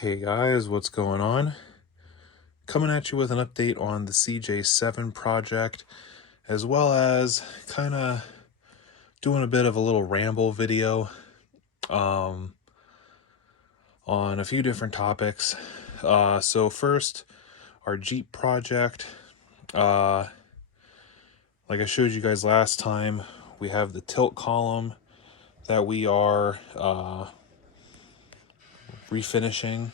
Hey guys, what's going on? Coming at you with an update on the CJ7 project, as well as kind of doing a bit of a little ramble video on a few different topics. So first, our Jeep project. Like I showed you guys last time, we have the tilt column that we are refinishing.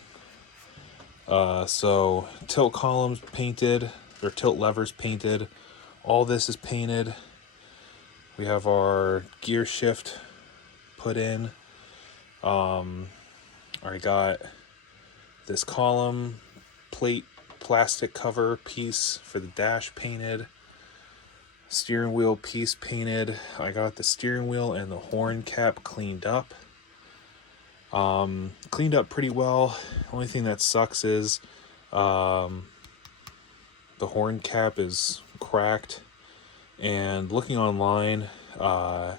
So tilt columns painted, or tilt levers painted. All this is painted. We have our gear shift put in. I got this column plate plastic cover piece for the dash painted. Steering wheel piece painted. I got the steering wheel and the horn cap cleaned up. Cleaned up pretty well. Only thing that sucks is the horn cap is cracked. And looking online, a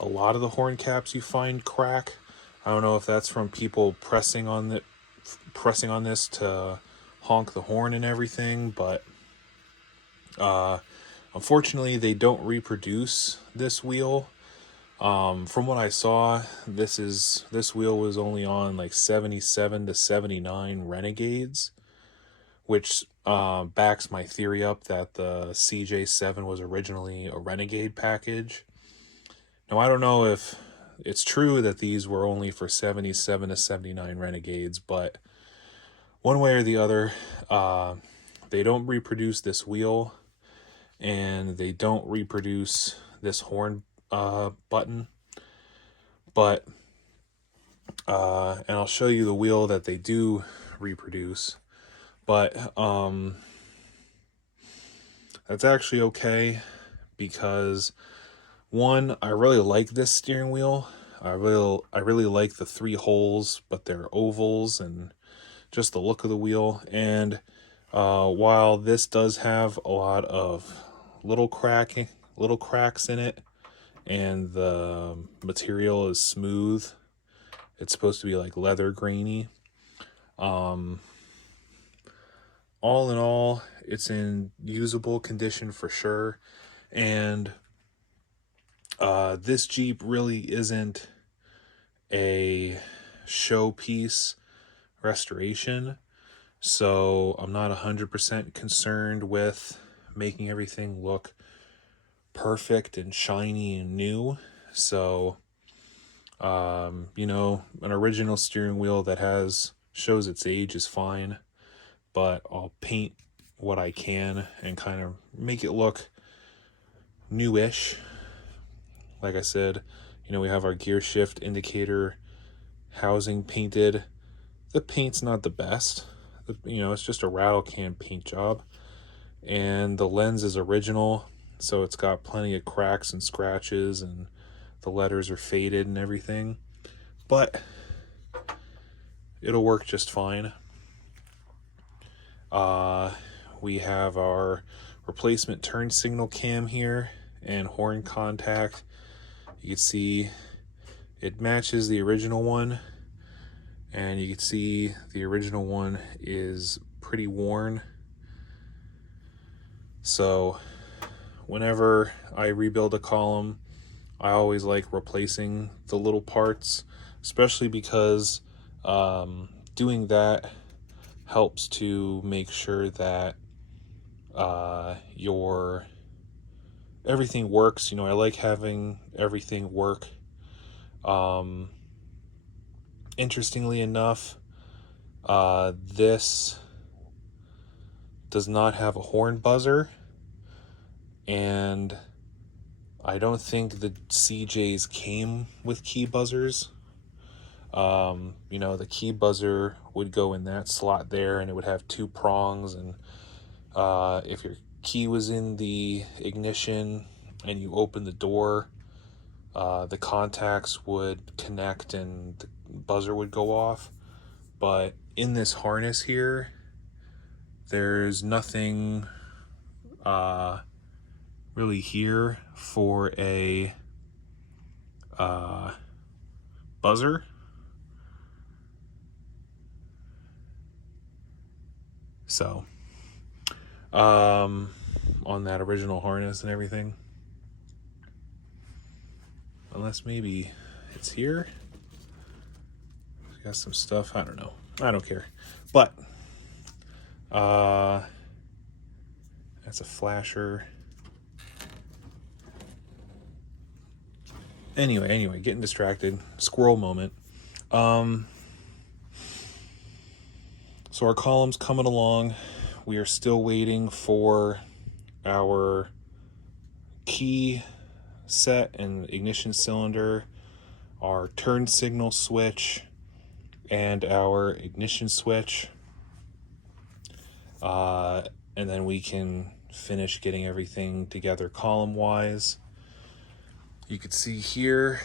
lot of the horn caps you find crack. I don't know if that's from people pressing on this to honk the horn and everything, but unfortunately they don't reproduce this wheel. From what I saw, this wheel was only on like 77 to 79 Renegades, which backs my theory up that the CJ7 was originally a Renegade package. Now, I don't know if it's true that these were only for 77 to 79 Renegades, but one way or the other, they don't reproduce this wheel, and they don't reproduce this horn button. But, and I'll show you the wheel that they do reproduce. But that's actually okay, because one, I really like this steering wheel. I really like the 3 holes, but they're ovals, and just the look of the wheel. And while this does have a lot of little cracks in it, and the material is smooth, it's supposed to be like leather grainy. All in all, it's in usable condition for sure. And this Jeep really isn't a showpiece restoration, so I'm not 100% concerned with making everything look perfect and shiny and new. So an original steering wheel that shows its age is fine, but I'll paint what I can and kind of make it look newish. Like I said, we have our gear shift indicator housing painted. The paint's not the best. It's just a rattle can paint job. And the lens is original, so it's got plenty of cracks and scratches, and the letters are faded and everything. But it'll work just fine. We have our replacement turn signal cam here and horn contact. You can see it matches the original one, and you can see the original one is pretty worn. So whenever I rebuild a column, I always like replacing the little parts, especially because doing that helps to make sure that everything works. I like having everything work. Interestingly enough, this does not have a horn buzzer, and I don't think the CJs came with key buzzers. The key buzzer would go in that slot there, and it would have 2 prongs, and if your key was in the ignition and you open the door, the contacts would connect and the buzzer would go off. But in this harness here, there's nothing really here for a buzzer. So, on that original harness and everything. Unless maybe it's here. Got some stuff. I don't know. I don't care. But that's a flasher. Anyway, getting distracted. Squirrel moment. So our column's coming along. We are still waiting for our key set and ignition cylinder, our turn signal switch, and our ignition switch. And then we can finish getting everything together column-wise. You can see here,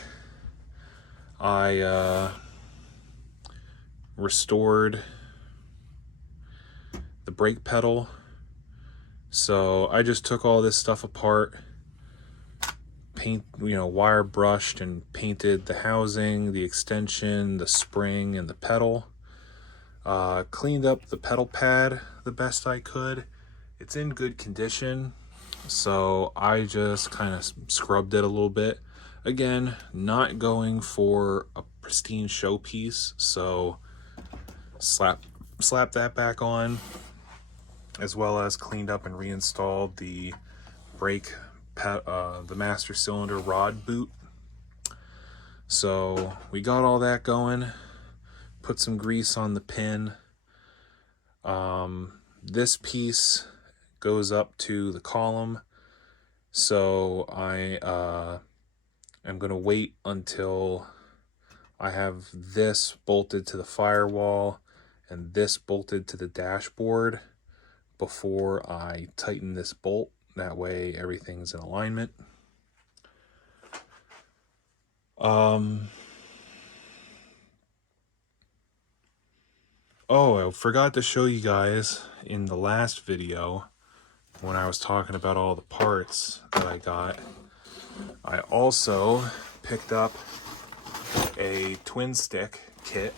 I restored the brake pedal. So I just took all this stuff apart, wire brushed and painted the housing, the extension, the spring, and the pedal. Cleaned up the pedal pad the best I could. It's in good condition, so I just kind of scrubbed it a little bit. Again, not going for a pristine showpiece, so slap that back on, as well as cleaned up and reinstalled the the master cylinder rod boot. So we got all that going, put some grease on the pin. This piece goes up to the column, so I am going to wait until I have this bolted to the firewall and this bolted to the dashboard before I tighten this bolt. That way everything's in alignment. Oh, I forgot to show you guys in the last video when I was talking about all the parts that I got. I also picked up a twin stick kit,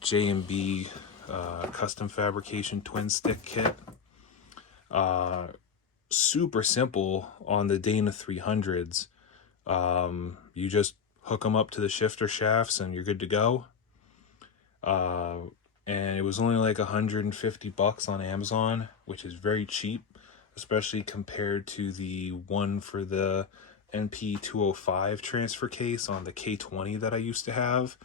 J&B custom fabrication twin stick kit. Super simple on the Dana 300s. You just hook them up to the shifter shafts and you're good to go. And it was only like $150 on Amazon, which is very cheap, especially compared to the one for the NP205 transfer case on the K20 that I used to have.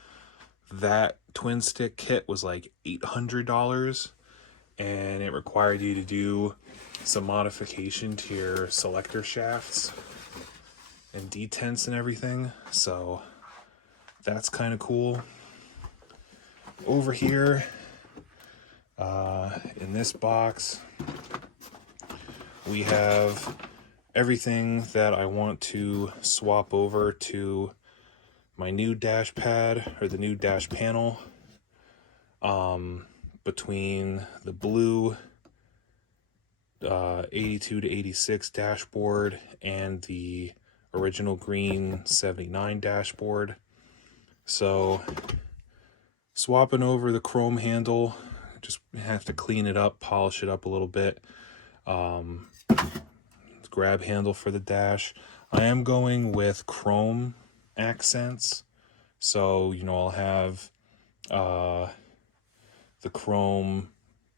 That twin stick kit was like $800, and it required you to do some modification to your selector shafts and detents and everything, so that's kind of cool. Over here, in this box, we have everything that I want to swap over to my new dash pad, or the new dash panel, between the blue 82 to 86 dashboard and the original green 79 dashboard. So swapping over the chrome handle, just have to clean it up, polish it up a little bit. Grab handle for the dash. I am going with chrome accents, so I'll have the chrome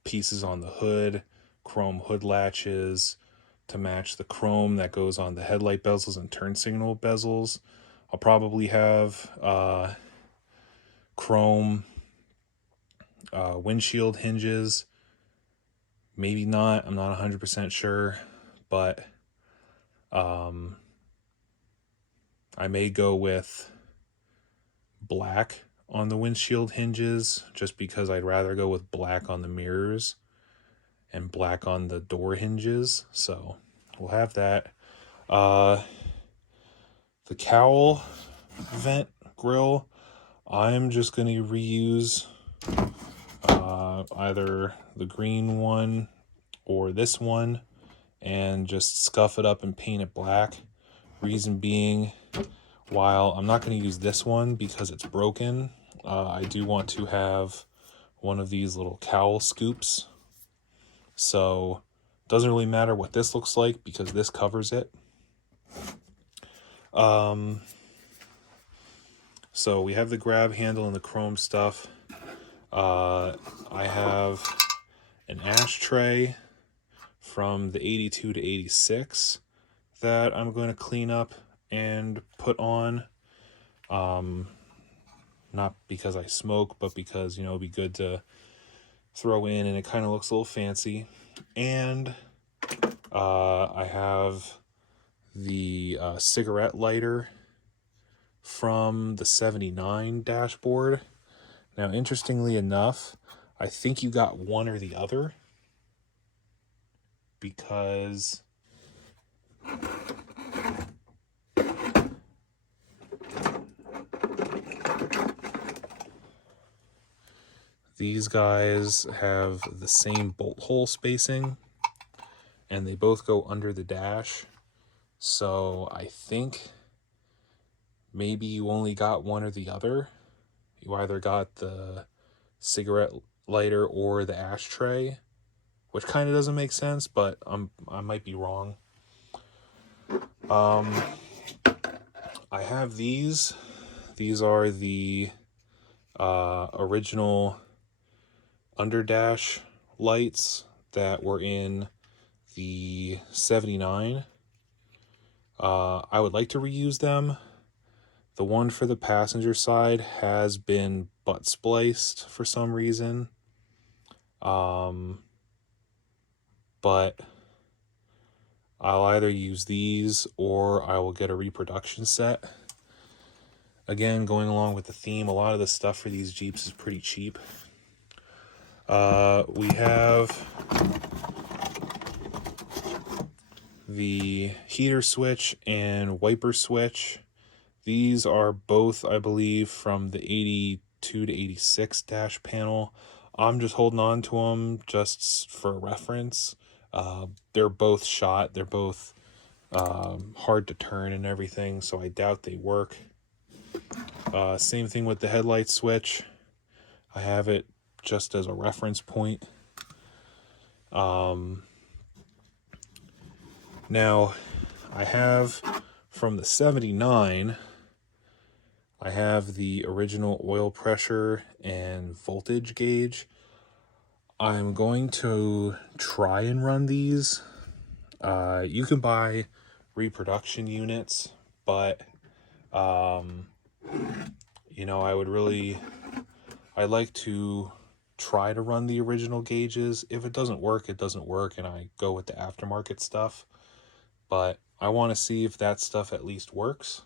pieces on the hood, chrome hood latches to match the chrome that goes on the headlight bezels and turn signal bezels. I'll probably have chrome windshield hinges. Maybe not. I'm not 100% sure, but I may go with black on the windshield hinges, just because I'd rather go with black on the mirrors and black on the door hinges. So we'll have that. The cowl vent grill, I'm just going to reuse either the green one or this one and just scuff it up and paint it black. Reason being, while I'm not going to use this one because it's broken, I do want to have one of these little cowl scoops. So doesn't really matter what this looks like because this covers it. So we have the grab handle and the chrome stuff. I have an ashtray from the 82 to 86 that I'm going to clean up and put on. Not because I smoke, but because, you know, it'd be good to throw in, and it kind of looks a little fancy. And I have the cigarette lighter from the 79 dashboard. Now, interestingly enough, I think you got one or the other, because these guys have the same bolt hole spacing, and they both go under the dash. So I think maybe you only got one or the other. You either got the cigarette lighter or the ashtray, which kind of doesn't make sense, but I might be wrong. I have these. These are the original underdash lights that were in the 79. I would like to reuse them. The one for the passenger side has been butt spliced for some reason. But I'll either use these or I will get a reproduction set. Again, going along with the theme, a lot of the stuff for these Jeeps is pretty cheap. We have the heater switch and wiper switch. These are both, I believe, from the 82 to 86 dash panel. I'm just holding on to them just for reference. They're both shot. They're both hard to turn and everything, so I doubt they work. Same thing with the headlight switch. I have it just as a reference point. Now, I have from the 79, I have the original oil pressure and voltage gauge. I'm going to try and run these. You can buy reproduction units, but you know, I'd like to try to run the original gauges. If it doesn't work, it doesn't work, and I go with the aftermarket stuff. But I want to see if that stuff at least works.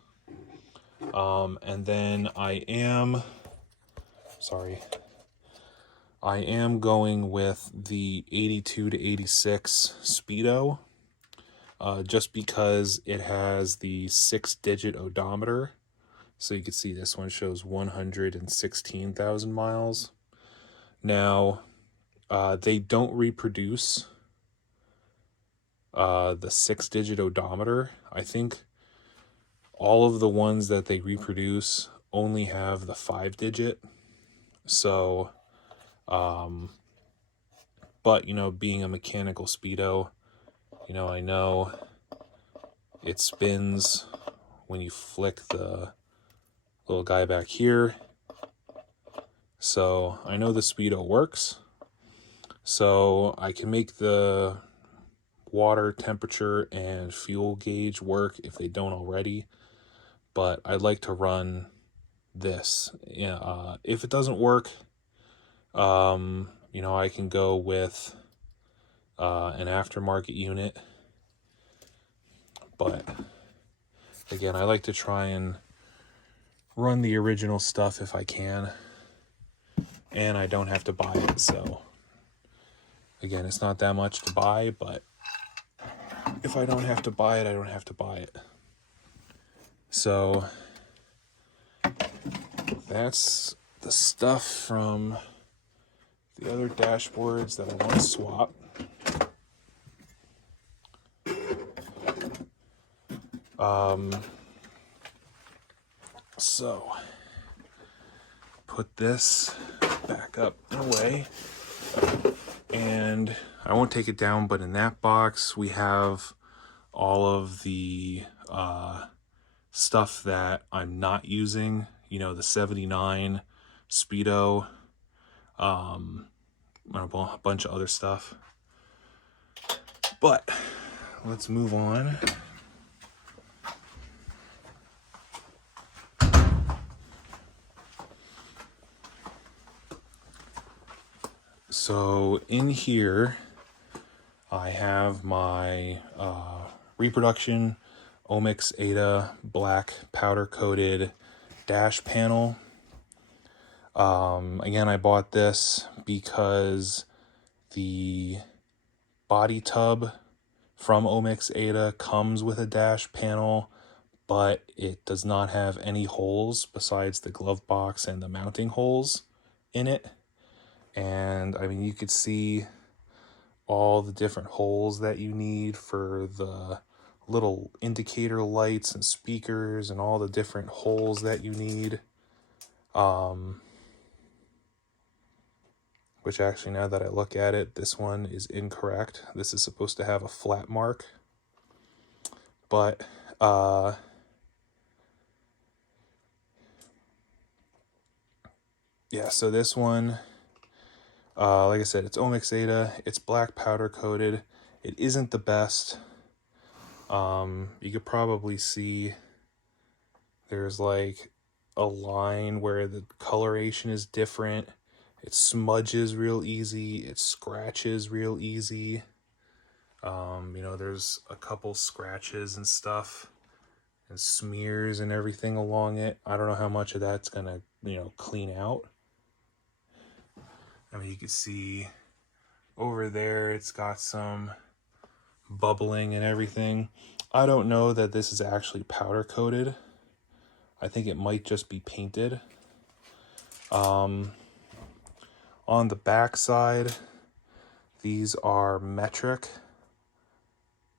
And then I am going with the 82 to 86 Speedo, just because it has the 6-digit odometer. So you can see this one shows 116,000 miles. Now, they don't reproduce the 6-digit odometer. I think all of the ones that they reproduce only have the 5-digit. So, but, you know, being a mechanical Speedo, you know, I know it spins when you flick the little guy back here. So I know the Speedo works. So I can make the water temperature and fuel gauge work if they don't already. But I'd like to run this. Yeah, if it doesn't work, you know, I can go with an aftermarket unit. But again, I like to try and run the original stuff if I can, and I don't have to buy it. So again, it's not that much to buy, but if I don't have to buy it, I don't have to buy it. So that's the stuff from the other dashboards that I want to swap. So put this back up away. And I won't take it down, but in that box we have all of the stuff that I'm not using, you know, the 79 Speedo, and a bunch of other stuff. But let's move on. So in here, I have my reproduction Omg Ada black powder coated dash panel. Again, I bought this because the body tub from Omg Ada comes with a dash panel, but it does not have any holes besides the glove box and the mounting holes in it. And I mean, you could see all the different holes that you need for the little indicator lights and speakers and all the different holes that you need. Which actually, now that I look at it, this one is incorrect. This is supposed to have a flat mark. But yeah, so this one, like I said, it's Omg Ada. It's black powder coated. It isn't the best. You could probably see there's like a line where the coloration is different. It smudges real easy. It scratches real easy. You know, there's a couple scratches and stuff and smears and everything along it. I don't know how much of that's gonna, you know, clean out. I mean, you can see over there, it's got some bubbling and everything. I don't know that this is actually powder coated. I think it might just be painted. On the back side, these are metric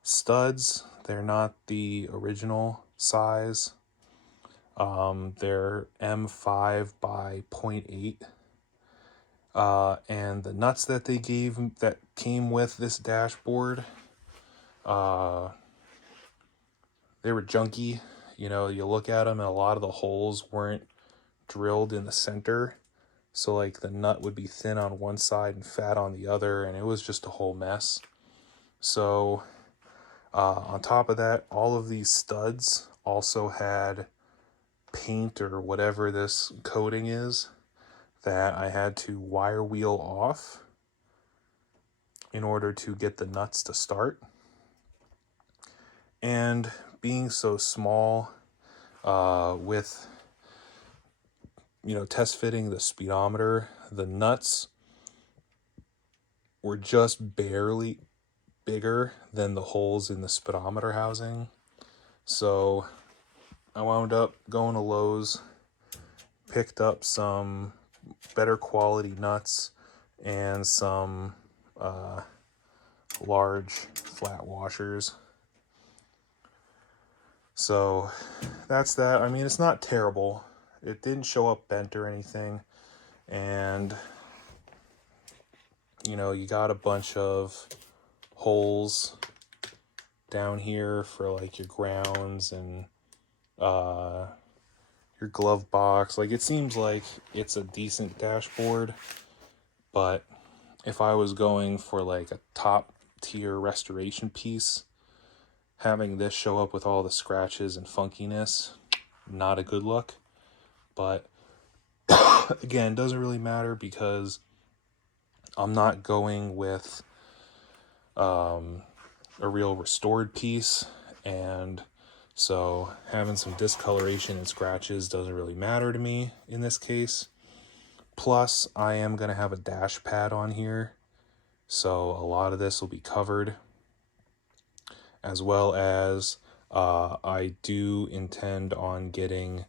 studs. They're not the original size. They're M5 by 0.8. And the nuts that they gave that came with this dashboard, they were junky. You know, you look at them and a lot of the holes weren't drilled in the center. So like the nut would be thin on one side and fat on the other, and it was just a whole mess. So on top of that, all of these studs also had paint or whatever this coating is that I had to wire wheel off in order to get the nuts to start. And being so small, with, you know, test fitting the speedometer, the nuts were just barely bigger than the holes in the speedometer housing. So I wound up going to Lowe's, picked up some better quality nuts and some large flat washers. So that's that. I mean, it's not terrible. It didn't show up bent or anything. And, you know, you got a bunch of holes down here for like your grounds and your glove box. Like, it seems like it's a decent dashboard, but if I was going for like a top tier restoration piece, having this show up with all the scratches and funkiness, not a good look. But again, doesn't really matter because I'm not going with a real restored piece, and so having some discoloration and scratches doesn't really matter to me in this case. Plus, I am going to have a dash pad on here, so a lot of this will be covered, as well as I do intend on getting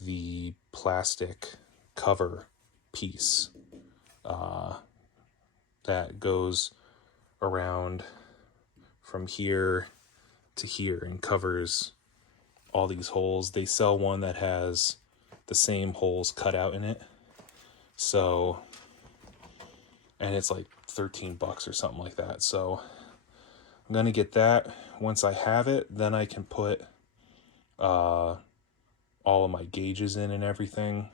the plastic cover piece that goes around from here to here and covers all these holes. They sell one that has the same holes cut out in it. So and it's like 13 bucks or something like that. So I'm gonna get that. Once I have it, then I can put all of my gauges in and everything.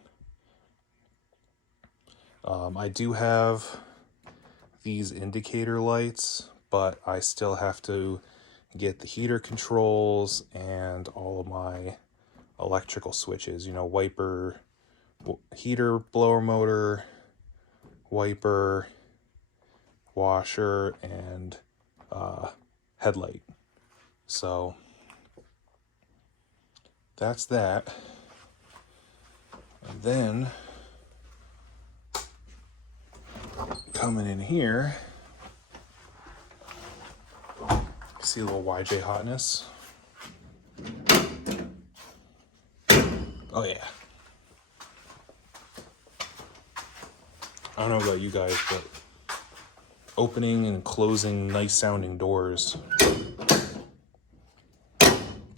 I do have these indicator lights, but I still have to get the heater controls and all of my electrical switches, you know, wiper, heater, blower motor, wiper, washer, and headlight. So that's that. And then coming in here, see a little YJ hotness. Oh yeah. I don't know about you guys, but opening and closing nice sounding doors.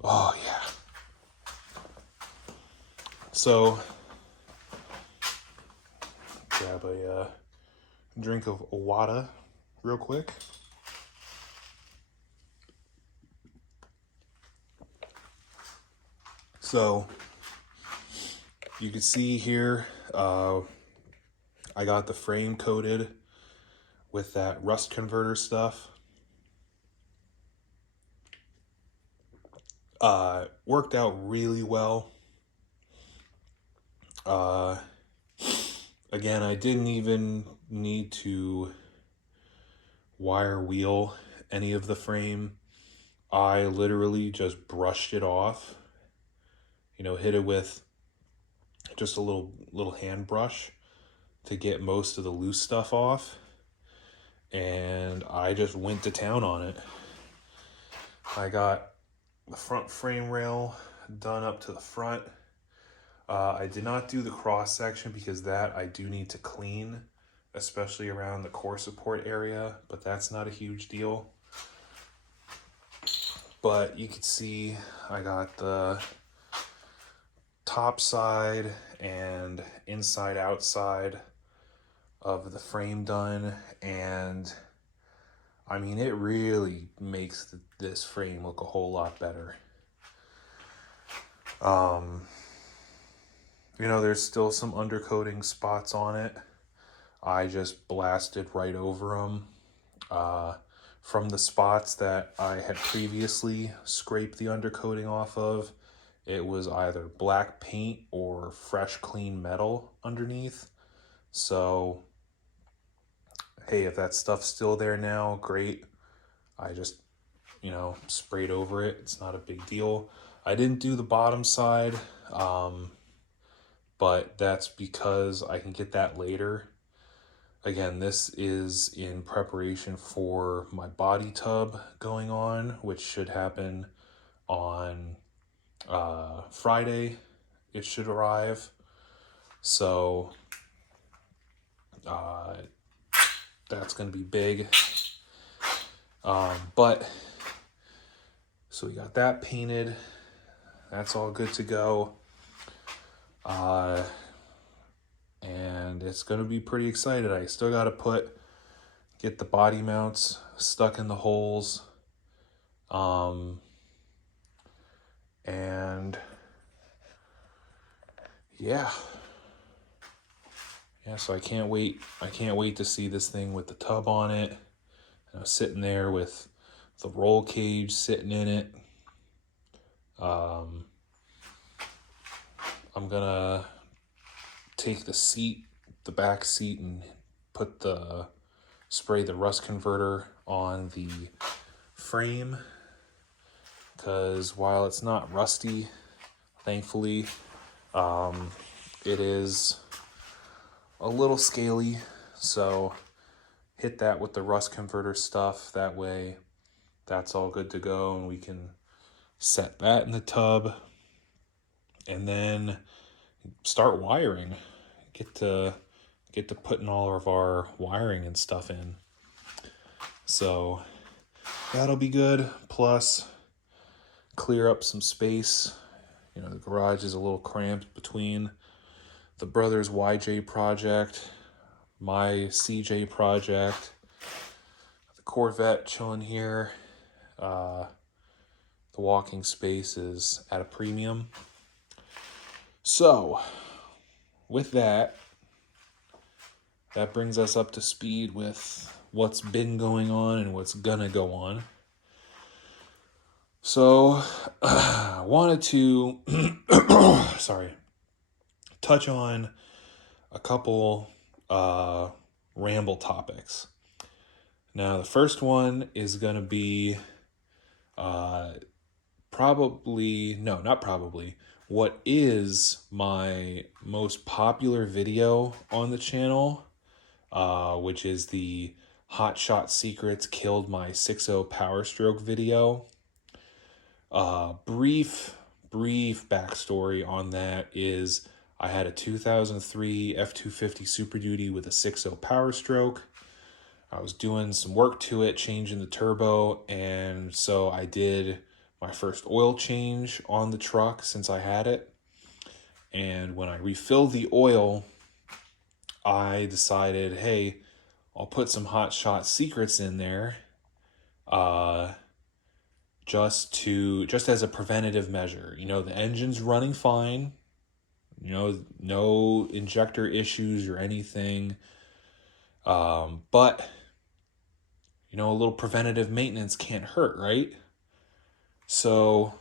Oh yeah. So grab a drink of water real quick. So you can see here, I got the frame coated with that rust converter stuff. Worked out really well. Again, I didn't even need to wire wheel any of the frame. I literally just brushed it off, you know, hit it with just a little hand brush to get most of the loose stuff off, and I just went to town on it. I got the front frame rail done up to the front. I did not do the cross section because that I do need to clean, especially around the core support area, but that's not a huge deal. But you can see I got the top side and inside outside of the frame done, and I mean, it really makes this frame look a whole lot better. You know, there's still some undercoating spots on it. I just blasted right over them. From the spots that I had previously scraped the undercoating off of, it was either black paint or fresh clean metal underneath. So, hey, if that stuff's still there now, great. I just, you know, sprayed over it. It's not a big deal. I didn't do the bottom side, but that's because I can get that later. Again, this is in preparation for my body tub going on, which should happen on Friday. It should arrive. So that's going to be big. But so we got that painted. That's all good to go. And it's going to be pretty excited. I still got to get the body mounts stuck in the holes. And yeah, so I can't wait to see this thing with the tub on it. And I'm sitting there with the roll cage sitting in it. I'm gonna take the back seat, and spray the rust converter on the frame, because while it's not rusty, thankfully, it is a little scaly. So hit that with the rust converter stuff. That way that's all good to go, and we can set that in the tub and then start wiring. Get to putting all of our wiring and stuff in. So that'll be good. Plus clear up some space. You know, the garage is a little cramped between the brothers YJ project, my CJ project, the Corvette chilling here. The walking space is at a premium. So, with that brings us up to speed with what's been going on and what's gonna go on. So, I wanted to touch on a couple ramble topics. Now, the first one is going to be what is my most popular video on the channel, which is the Hot Shot Secrets Killed My 6.0 Power Stroke video. Brief backstory on that is I had a 2003 F250 Super Duty with a 6.0 Power Stroke. I was doing some work to it, changing the turbo, and so I did my first oil change on the truck since I had it. And when I refilled the oil, I decided, hey, I'll put some Hot Shot Secrets in there, just as a preventative measure. You know, the engine's running fine, you know, no injector issues or anything. But, you know, a little preventative maintenance can't hurt, right? So,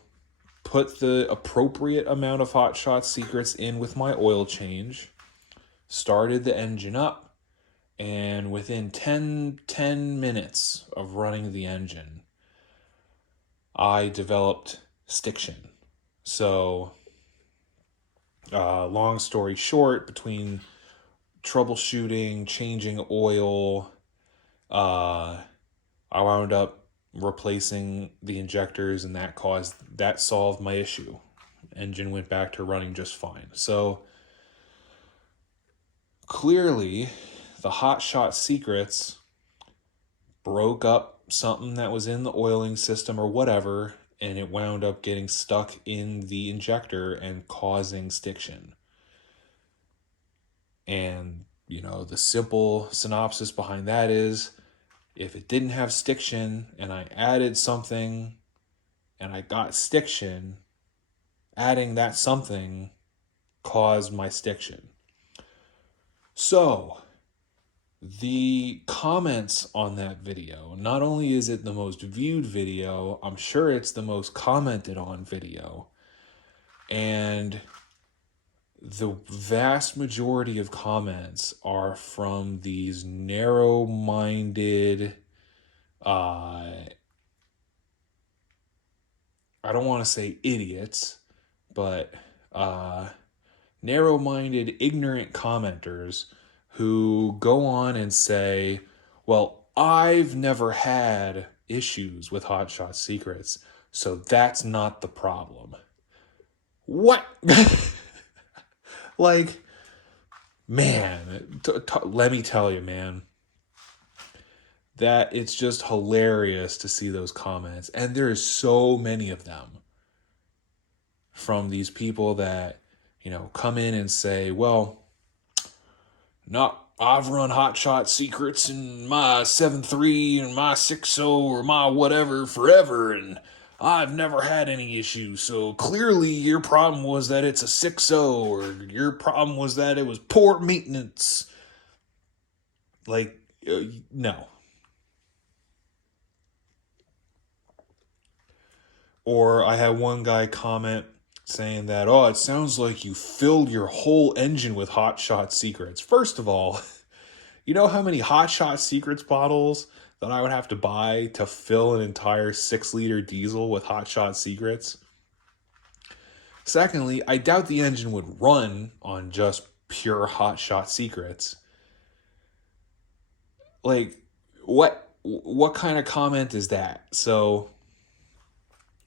put the appropriate amount of Hot Shot Secrets in with my oil change, started the engine up, and within 10 minutes of running the engine, I developed stiction. So, long story short, between troubleshooting, changing oil, I wound up replacing the injectors, and that solved my issue. Engine went back to running just fine. So clearly the Hot Shot Secrets broke up something that was in the oiling system or whatever, and it wound up getting stuck in the injector and causing stiction. And, you know, the simple synopsis behind that is, if it didn't have stiction and I added something and I got stiction, adding that something caused my stiction. So, the comments on that video, not only is it the most viewed video, I'm sure it's the most commented on video. And the vast majority of comments are from these narrow-minded, I don't want to say idiots, but narrow-minded, ignorant commenters who go on and say, well, I've never had issues with Hot Shot Secrets, so that's not the problem. What? Like, man, let me tell you, man, that it's just hilarious to see those comments. And there's so many of them from these people that, you know, come in and say, well, I've run Hot Shot Secrets in my 7.3 and my 6.0 or my whatever forever, and I've never had any issues. So clearly your problem was that it's a 6.0, or your problem was that it was poor maintenance. Like, no. Or I had one guy comment saying that, oh, it sounds like you filled your whole engine with Hot Shot Secrets. First of all, you know how many Hot Shot Secrets bottles that I would have to buy to fill an entire 6-liter diesel with Hot Shot Secrets? Secondly, I doubt the engine would run on just pure Hot Shot Secrets. Like, what kind of comment is that? So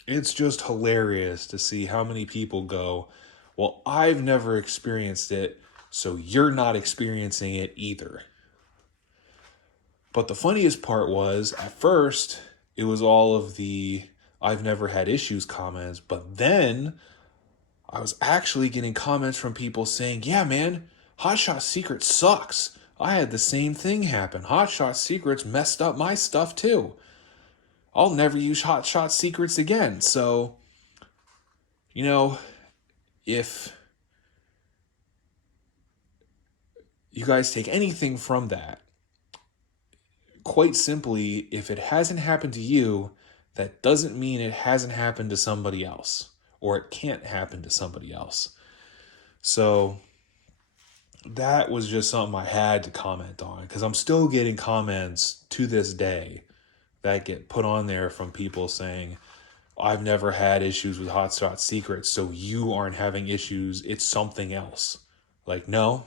it's just hilarious to see how many people go, well, I've never experienced it, so you're not experiencing it either. But the funniest part was, at first, it was all of the I've never had issues comments, but then I was actually getting comments from people saying, yeah, man, Hot Shot Secret sucks. I had the same thing happen. Hot Shot Secrets messed up my stuff too. I'll never use Hot Shot Secrets again. So, you know, if you guys take anything from that, quite simply, if it hasn't happened to you, that doesn't mean it hasn't happened to somebody else, or it can't happen to somebody else. So that was just something I had to comment on, because I'm still getting comments to this day that get put on there from people saying, I've never had issues with Hot Shot Secrets, so you aren't having issues, it's something else. Like, no.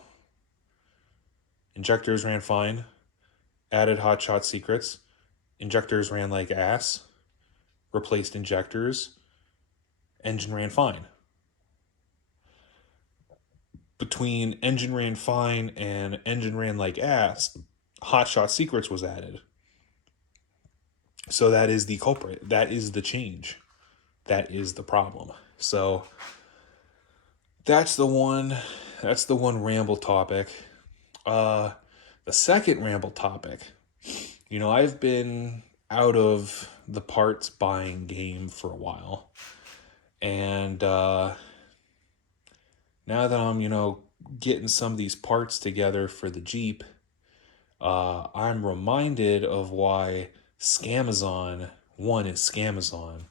Injectors ran fine. Added Hot Shot Secrets. Injectors ran like ass. Replaced injectors. Engine ran fine. Between engine ran fine and engine ran like ass, Hot Shot Secrets was added. So that is the culprit. That is the change. That is the problem. So that's the one ramble topic. The second ramble topic. I've been out of the parts buying game for a while. And now that I'm, getting some of these parts together for the Jeep, I'm reminded of why Scamazon, one, is Scamazon,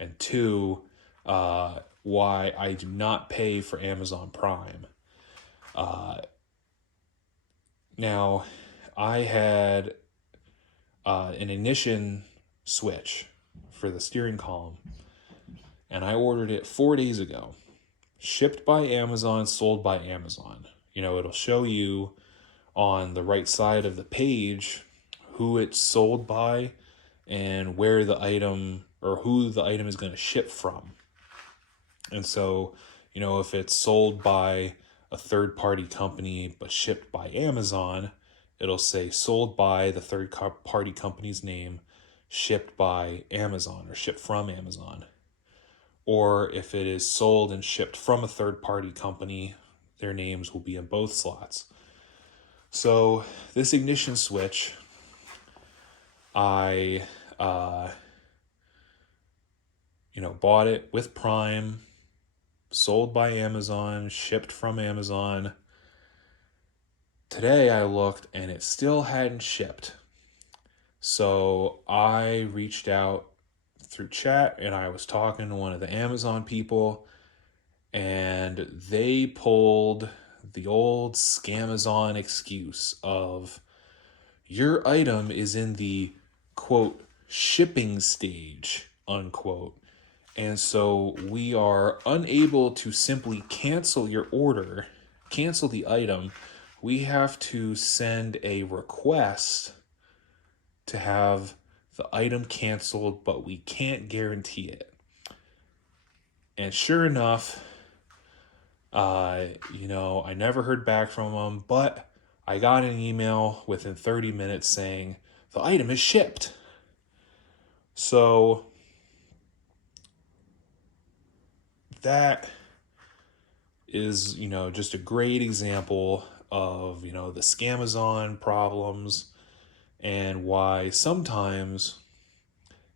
and two, why I do not pay for Amazon Prime. Now, I had an ignition switch for the steering column, and I ordered it 4 days ago. Shipped by Amazon, sold by Amazon. It'll show you on the right side of the page who it's sold by and where the item, or who the item is going to ship from. And so, if it's sold by a third-party company but shipped by Amazon, it'll say sold by the third-party company's name, shipped by Amazon, or shipped from Amazon. Or if it is sold and shipped from a third-party company, their names will be in both slots. So this ignition switch, I bought it with Prime, sold by Amazon, shipped from Amazon. Today I looked and it still hadn't shipped. So I reached out through chat and I was talking to one of the Amazon people, and they pulled the old Scamazon excuse of, your item is in the, quote, shipping stage, unquote. And so we are unable to simply cancel your order, cancel the item. We have to send a request to have the item canceled, but we can't guarantee it. And sure enough, I never heard back from them, but I got an email within 30 minutes saying the item is shipped. So that is, just a great example of, the Scamazon problems, and why sometimes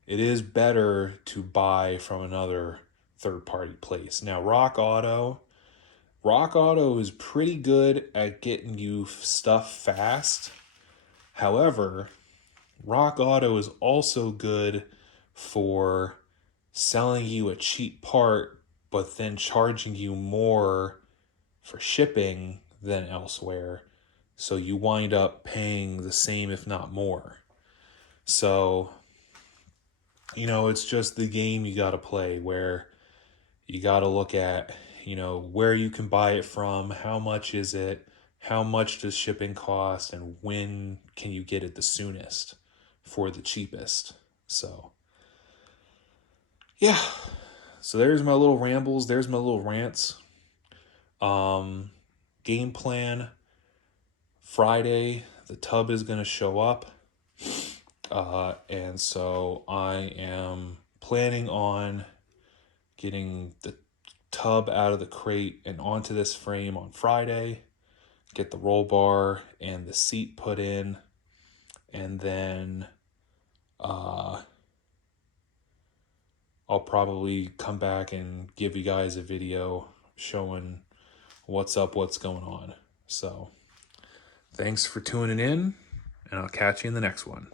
it is better to buy from another third-party place. Now, Rock Auto is pretty good at getting you stuff fast. However, Rock Auto is also good for selling you a cheap part, but then charging you more for shipping than elsewhere. So you wind up paying the same, if not more. So, it's just the game you got to play, where you got to look at, where you can buy it from, how much is it, how much does shipping cost, and when can you get it the soonest for the cheapest. So, yeah. So there's my little rambles. There's my little rants. Game plan. Friday, the tub is going to show up. And so I am planning on getting the tub out of the crate and onto this frame on Friday. get the roll bar and the seat put in, and then I'll probably come back and give you guys a video showing what's up, what's going on. So thanks for tuning in, and I'll catch you in the next one.